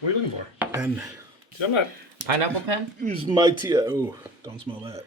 What are you looking for? Pen. I'm not. Pineapple pen? Use my tea. Oh, don't smell that.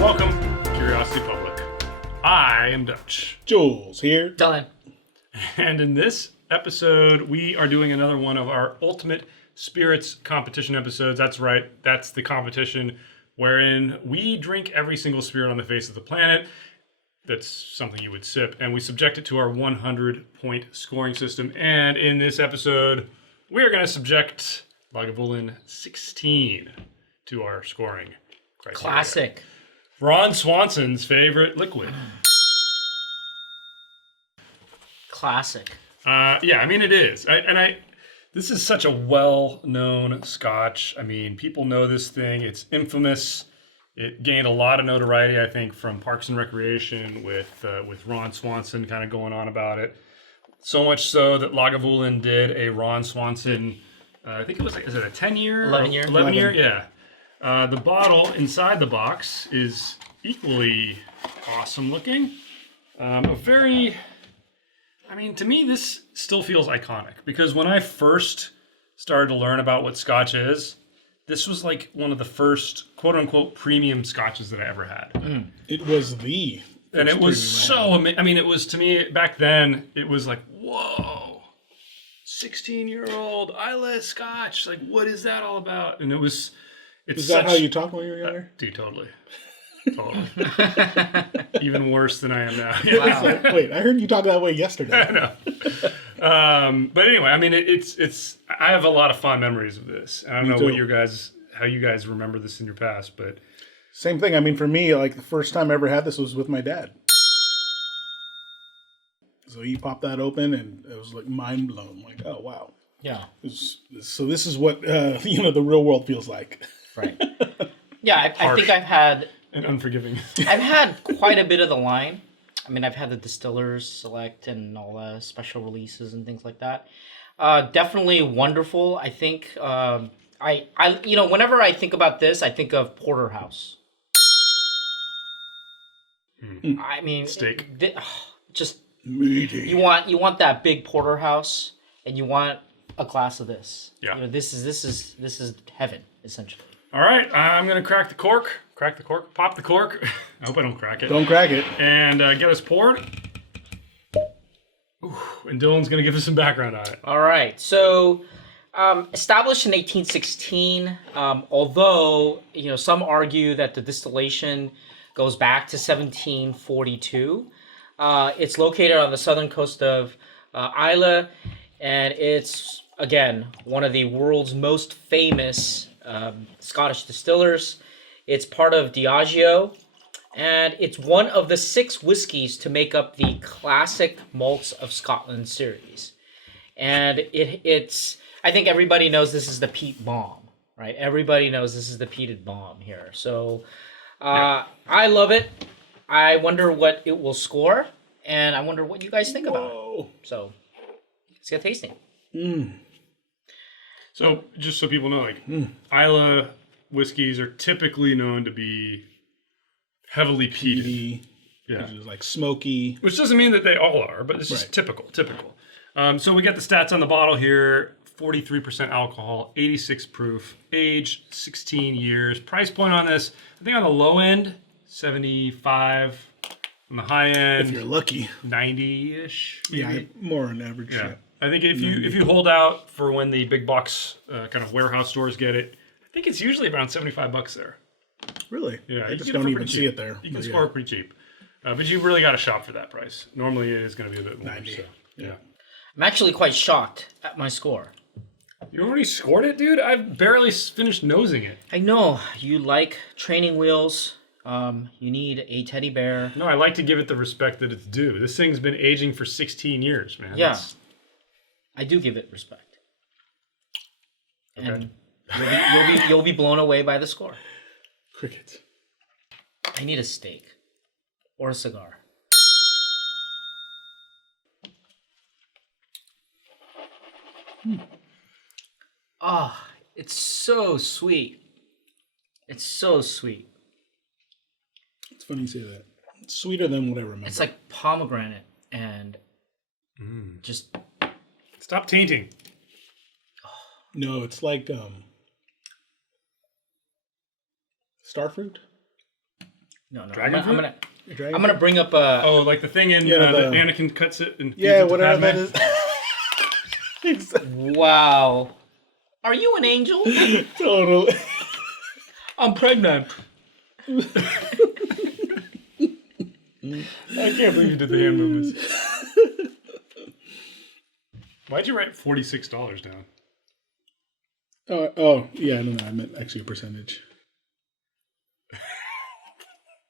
Welcome, Curiosity Public. I am Dutch. Jules here. Done. And in this episode, we are doing another one of our Ultimate Spirits competition episodes. That's right. That's the competition wherein we drink every single spirit on the face of the planet. That's something you would sip. And we subject it to our 100-point scoring system. And in this episode, we are going to subject Lagavulin 16 to our scoring criteria. Classic. Ron Swanson's favorite liquid. Classic. Yeah, I mean, it is. This is such a well-known Scotch. I mean, people know this thing. It's infamous. It gained a lot of notoriety, I think, from Parks and Recreation with Ron Swanson kind of going on about it. So much so that Lagavulin did a Ron Swanson, I think it was, is it a 10-year? 11-year. 11-year, yeah. The bottle inside the box is equally awesome looking. To me, this still feels iconic because when I first started to learn about what Scotch is, this was like one of the first quote unquote premium Scotches that I ever had. It was the. And it was so amazing. I mean, it was to me back then, it was like, whoa, 16-year-old islay Scotch. Like, what is that all about? And it's Is that how you talked when you were younger? Dude, totally. Totally. Even worse than I am now. Wow. Like, wait, I heard you talk that way yesterday. I know. But anyway, I mean, it's. I have a lot of fond memories of this. I don't know how you guys remember this in your past, but Same thing. I mean, for me, like the first time I ever had this was with my dad. So he popped that open, and it was like mind blown. Like, oh wow. Yeah. So this is what the real world feels like. Right. Yeah, I think I've had and unforgiving. I've had quite a bit of the line. I mean, I've had the Distillers Select and all the special releases and things like that. Definitely wonderful. I think whenever I think about this, I think of Porterhouse. I mean, Steak. Just Meaty. you want that big porterhouse, and you want a glass of this. Yeah. This is heaven essentially. All right, I'm gonna crack the cork, pop the cork. I hope I don't crack it. Don't crack it. And get us poured. Ooh, and Dylan's gonna give us some background on it. All right, so established in 1816, although some argue that the distillation goes back to 1742. It's located on the southern coast of Islay, and it's again one of the world's most famous Scottish distillers. It's part of Diageo, and it's one of the 6 whiskeys to make up the Classic Malts of Scotland series. And it's I think everybody knows this is the peat bomb, right? Everybody knows this is the peated bomb here. So I love it. I wonder what it will score, and I wonder what you guys think about it. So let's get tasting. So just so people know, Islay whiskeys are typically known to be heavily peated. Peaty. Yeah. Which is like smoky. Which doesn't mean that they all are, but it's just Right. typical. So we got the stats on the bottle here. 43% alcohol, 86 proof, age 16 years. Price point on this, I think on the low end, 75. On the high end, If you're lucky. 90-ish. Yeah, more on average. Yeah. I think if you hold out for when the big box kind of warehouse stores get it, I think it's usually around $75 there. Really? Yeah, I you just get it don't for even pretty see cheap. it there. You can But score it pretty cheap. But you really got to shop for that price. Normally it is going to be a bit more. 90. So, yeah. I'm actually quite shocked at my score. You already scored it, dude? I've barely finished nosing it. I know you like training wheels. You need a teddy bear. No, I like to give it the respect that it's due. This thing's been aging for 16 years, man. Yeah. I do give it respect. And you'll be blown away by the score. Crickets. I need a steak or a cigar. Oh, it's so sweet. It's so sweet. It's funny you say that. It's sweeter than what I remember. It's like pomegranate and just Stop tainting. No, it's like starfruit. no. Dragon fruit? Dragon I'm gonna bring up a. Oh, like the thing in Yeah, that the- Anakin cuts it and feeds Yeah, it to whatever that Padme? is. Wow. Are you an angel? Totally. I'm pregnant. I can't believe you did the hand movements. Why'd you write $46 down? Oh, yeah, I don't know. I meant actually a percentage.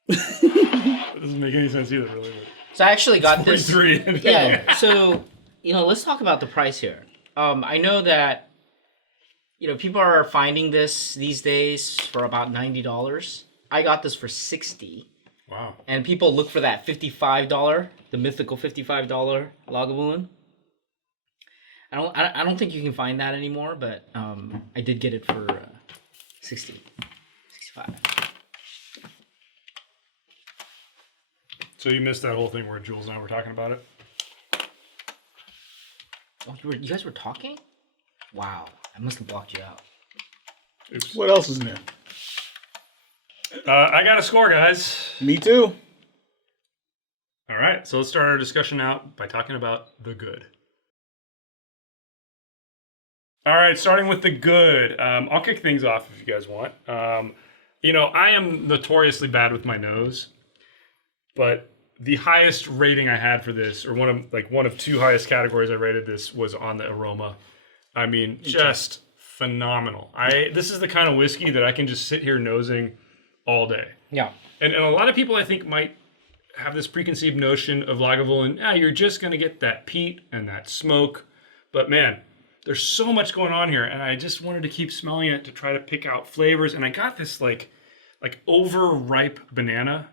That doesn't make any sense either, really. So I actually got this. 43. Yeah. So let's talk about the price here. I know that people are finding this these days for about $90. I got this for $60, Wow. and people look for that $55, the mythical $55 Lagavulin. I don't think you can find that anymore, but I did get it for 60, 65. So you missed that whole thing where Jules and I were talking about it? Oh, you guys were talking? Wow, I must have blocked you out. Oops. What else is new? I got a score, guys. Me too. All right, so let's start our discussion out by talking about the good. All right, starting with the good. I'll kick things off if you guys want. I am notoriously bad with my nose, but the highest rating I had for this, or one of two highest categories I rated this, was on the aroma. I mean, just phenomenal. This is the kind of whiskey that I can just sit here nosing all day. Yeah. And a lot of people, I think, might have this preconceived notion of Lagavulin. You're just going to get that peat and that smoke. But man, there's so much going on here, and I just wanted to keep smelling it to try to pick out flavors. And I got this like overripe banana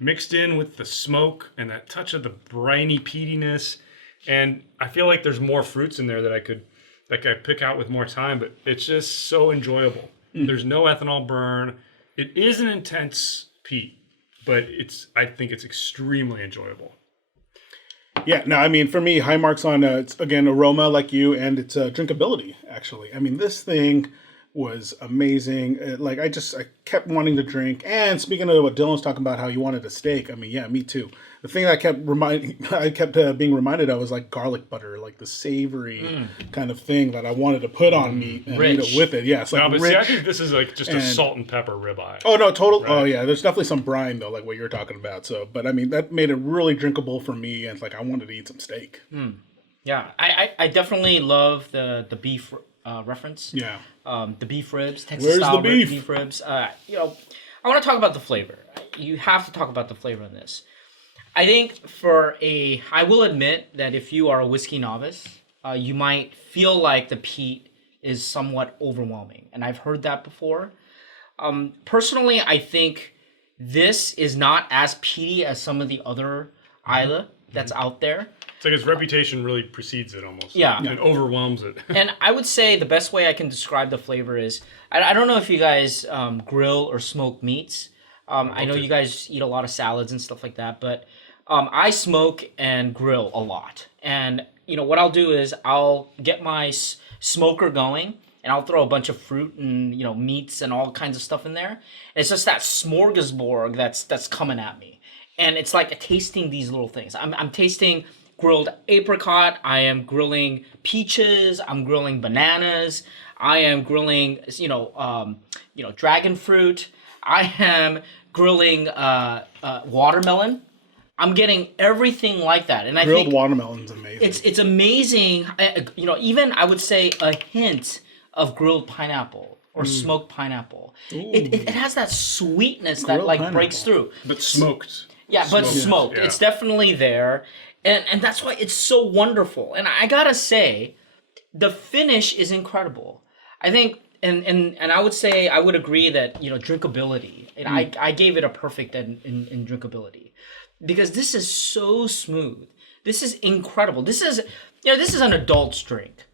mixed in with the smoke and that touch of the briny peatiness. And I feel like there's more fruits in there that I could pick out with more time, but it's just so enjoyable. There's no ethanol burn. It is an intense peat, but I think it's extremely enjoyable. Yeah, no, I mean, for me, high marks on, it's, again, aroma like you, and it's drinkability, actually. I mean, this thing was amazing. I kept wanting to drink. And speaking of what Dylan's talking about, how you wanted a steak, I mean, yeah, me too. The thing that I kept being reminded of was like garlic butter, like the savory kind of thing that I wanted to put on meat and eat it with it. Yeah, it's like But rich. see, I think this is like just a salt and pepper ribeye. Oh no, total. Right. Oh yeah, there's definitely some brine though, like what you're talking about. So, but I mean, that made it really drinkable for me, and it's like I wanted to eat some steak. Yeah, I definitely love the beef reference. Yeah. The beef ribs, Texas Where's style the beef? beef ribs. I want to talk about the flavor. You have to talk about the flavor in this. I think I will admit that if you are a whiskey novice, you might feel like the peat is somewhat overwhelming, and I've heard that before. Personally, I think this is not as peaty as some of the other Islay that's out there. It's like its reputation really precedes it almost. Yeah. It overwhelms it. And I would say the best way I can describe the flavor is, I don't know if you guys grill or smoke meats. I know you guys eat a lot of salads and stuff like that, but I smoke and grill a lot. And, what I'll do is I'll get my smoker going, and I'll throw a bunch of fruit and, meats and all kinds of stuff in there. And it's just that smorgasbord that's coming at me. And it's like tasting these little things. I'm tasting grilled apricot. I am grilling peaches. I'm grilling bananas. I am grilling, dragon fruit. I am grilling watermelon. I'm getting everything like that, and I Grilled think watermelon's amazing. it's amazing. Even I would say a hint of grilled pineapple or smoked pineapple. It has that sweetness that Grilled breaks through. But smoked. Yeah, but smoked. Yeah. It's definitely there. And that's why it's so wonderful. And I gotta say, the finish is incredible. I think, and I would say, I would agree that, drinkability. And I gave it a perfect in drinkability. Because this is so smooth. This is incredible. This is an adult's drink.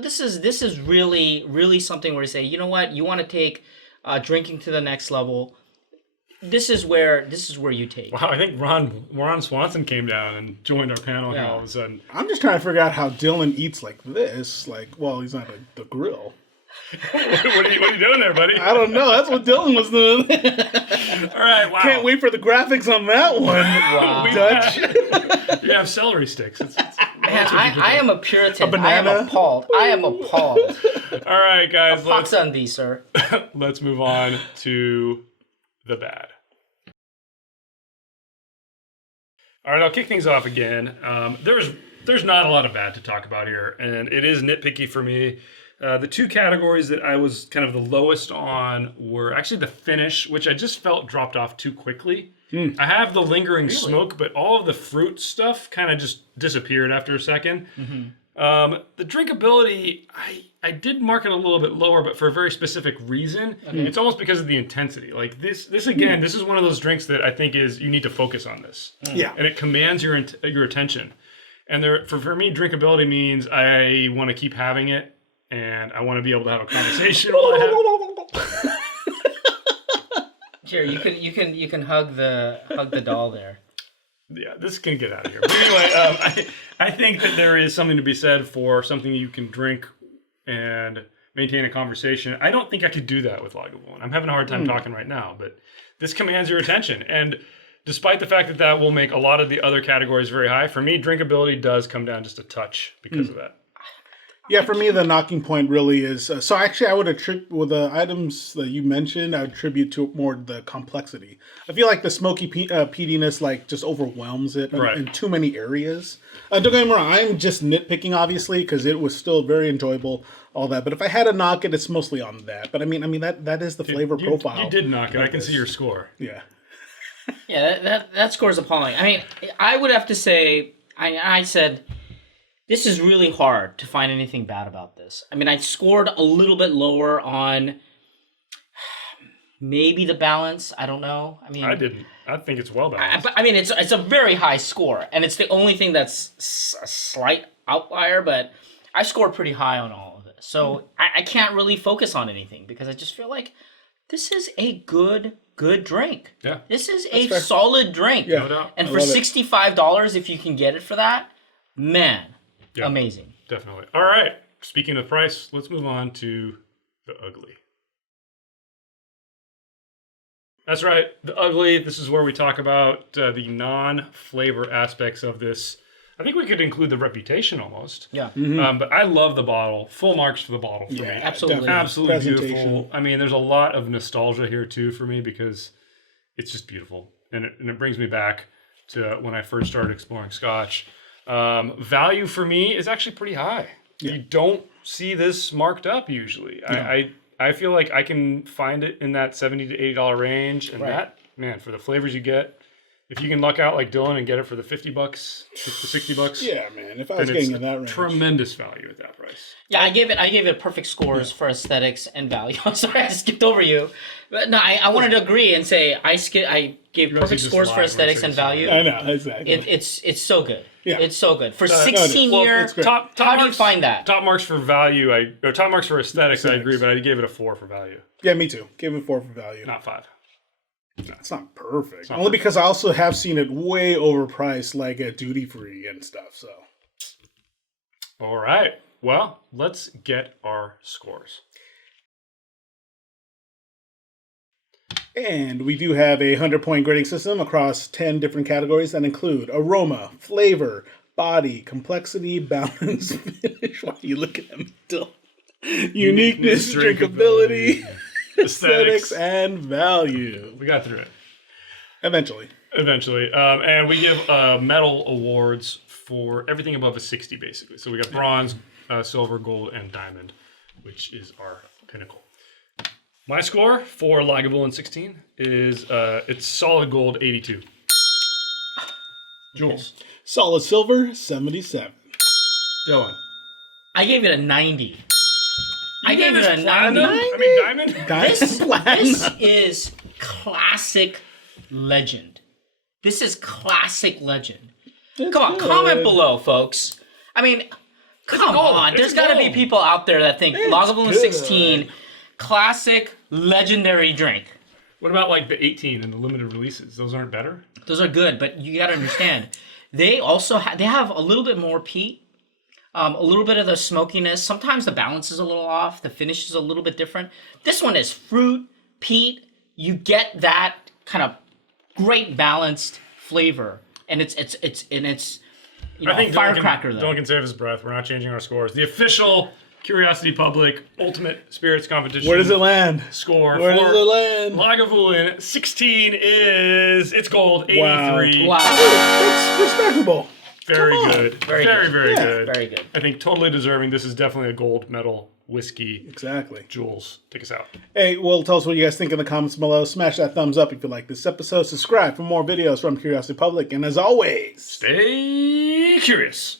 this is really something where you say, you know what, you want to take drinking to the next level. This is where you take. Wow, I think Ron Swanson came down and joined our panel here all of a sudden. I'm just trying to figure out how Dylan eats like this. Like, well, he's not at the grill. what are you doing there, buddy? I don't know. That's what Dylan was doing. All right, wow. Can't wait for the graphics on that one. Wow. Dutch. You have celery sticks. Man, I am a Puritan. A banana? I am appalled. All right, guys. Fox on thee, sir. Let's move on to the bad. All right, I'll kick things off again. There's not a lot of bad to talk about here, and it is nitpicky for me. The two categories that I was kind of the lowest on were actually the finish, which I just felt dropped off too quickly. I have the lingering smoke, but all of the fruit stuff kind of just disappeared after a second. The drinkability, I did mark it a little bit lower, but for a very specific reason. It's almost because of the intensity. Like this again, this is one of those drinks that I think is you need to focus on this. Yeah. And it commands your attention. And for me, drinkability means I want to keep having it, and I want to be able to have a conversation while I have. Here, you can hug the doll there. Yeah, this can get out of here. But anyway, I think that there is something to be said for something you can drink and maintain a conversation. I don't think I could do that with Lagavulin. I'm having a hard time talking right now, but this commands your attention. And despite the fact that that will make a lot of the other categories very high, for me, drinkability does come down just a touch because of that. Yeah, for me, the knocking point really is... so actually, I would attribute, with the items that you mentioned, I would attribute to more the complexity. I feel like the smoky peatiness just overwhelms it in too many areas. Don't get me wrong, I'm just nitpicking, obviously, because it was still very enjoyable, all that. But if I had to knock it, it's mostly on that. But I mean that is the flavor profile. You did knock it. I can see your score. Yeah. Yeah, that score is appalling. I mean, I would have to say, I said... This is really hard to find anything bad about this. I mean, I scored a little bit lower on maybe the balance. I don't know. I mean, I didn't. I think it's well balanced. I mean, it's a very high score, and it's the only thing that's a slight outlier. But I scored pretty high on all of this, so I can't really focus on anything because I just feel like this is a good drink. Yeah, this is a solid drink. Yeah, no doubt. And for $65, if you can get it for that, man. Yeah, amazing. Definitely. All right. Speaking of price, let's move on to the ugly. That's right. The ugly. This is where we talk about the non-flavor aspects of this. I think we could include the reputation almost. Yeah. But I love the bottle. Full marks for the bottle for me. Absolutely. Absolutely beautiful. I mean, there's a lot of nostalgia here too for me because it's just beautiful. And it brings me back to when I first started exploring Scotch. Value for me is actually pretty high. Yeah. You don't see this marked up usually. No. I feel like I can find it in that $70 to $80 range, and that, man, for the flavors you get, if you can luck out like Dylan and get it for the $50, $60, yeah, man. If I was getting in that range, tremendous value at that price. Yeah, I gave it perfect scores for aesthetics and value. I'm sorry, I skipped over you, but no, I wanted to agree and say I gave perfect scores for aesthetics and value. I know exactly. It's so good. Yeah. It's so good for 16 years. Top how marks, do you find that? Top marks for value, or top marks for aesthetics. I agree, but I gave it a 4 for value. Yeah, me too. Gave it 4 for value. Not 5. No, it's not perfect. Only because I also have seen it way overpriced, like at duty free and stuff. So, all right. Well, let's get our scores. And we do have a 100-point grading system across 10 different categories that include aroma, flavor, body, complexity, balance, finish. Why are you looking at me still? Uniqueness, drinkability, aesthetics, and value. We got through it. Eventually. And we give medal awards for everything above a 60, basically. So we got bronze, silver, gold, and diamond, which is our pinnacle. My score for Lagavulin 16 is it's solid gold 82. Jules. Solid silver 77. Dylan. I gave it a 90. I gave it a 90. Diamond? This is classic legend. This is classic legend. Come on, comment below, folks. I mean, Come gold. on, It's there's got to be gold. people out there that think Lagavulin good. 16, classic, legendary drink. What about like the 18 and the limited releases? Those aren't better? Those are good, but you got to understand, they also they have a little bit more peat, a little bit of the smokiness. Sometimes the balance is a little off. The finish is a little bit different. This one is fruit, peat. You get that kind of great balanced flavor, and it's you know, I think a firecracker though. Duncan save his breath. We're not changing our scores. The official Curiosity Public Ultimate Spirits Competition. Where does it land? Score Where for does it land? Lagavulin 16 is it's gold 83. Wow. Wow, That's respectable. Very Come on. good. Very Very, good. very Yeah. good. very good. I think totally deserving. This is definitely a gold medal whiskey. Exactly. Jules, take us out. Hey, well, tell us what you guys think in the comments below. Smash that thumbs up if you like this episode. Subscribe for more videos from Curiosity Public. And as always, Stay curious.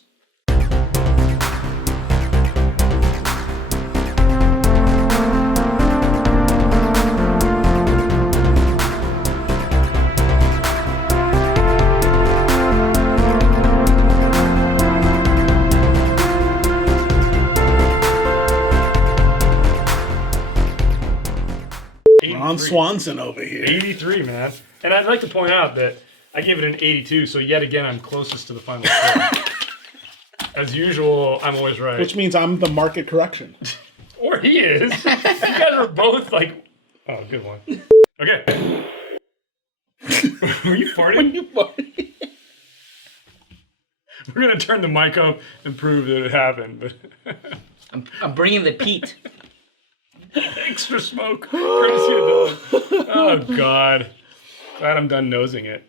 Ron Swanson over here. 83, man. And I'd like to point out that I gave it an 82, so yet again, I'm closest to the final score. As usual, I'm always right. Which means I'm the market correction. Or he is. You guys are both like... Oh, good one. Okay. Were you farting? We're going to turn the mic up and prove that it happened. But I'm bringing the peat. extra smoke. Courtesy of Dylan. Oh, God. Glad I'm done nosing it.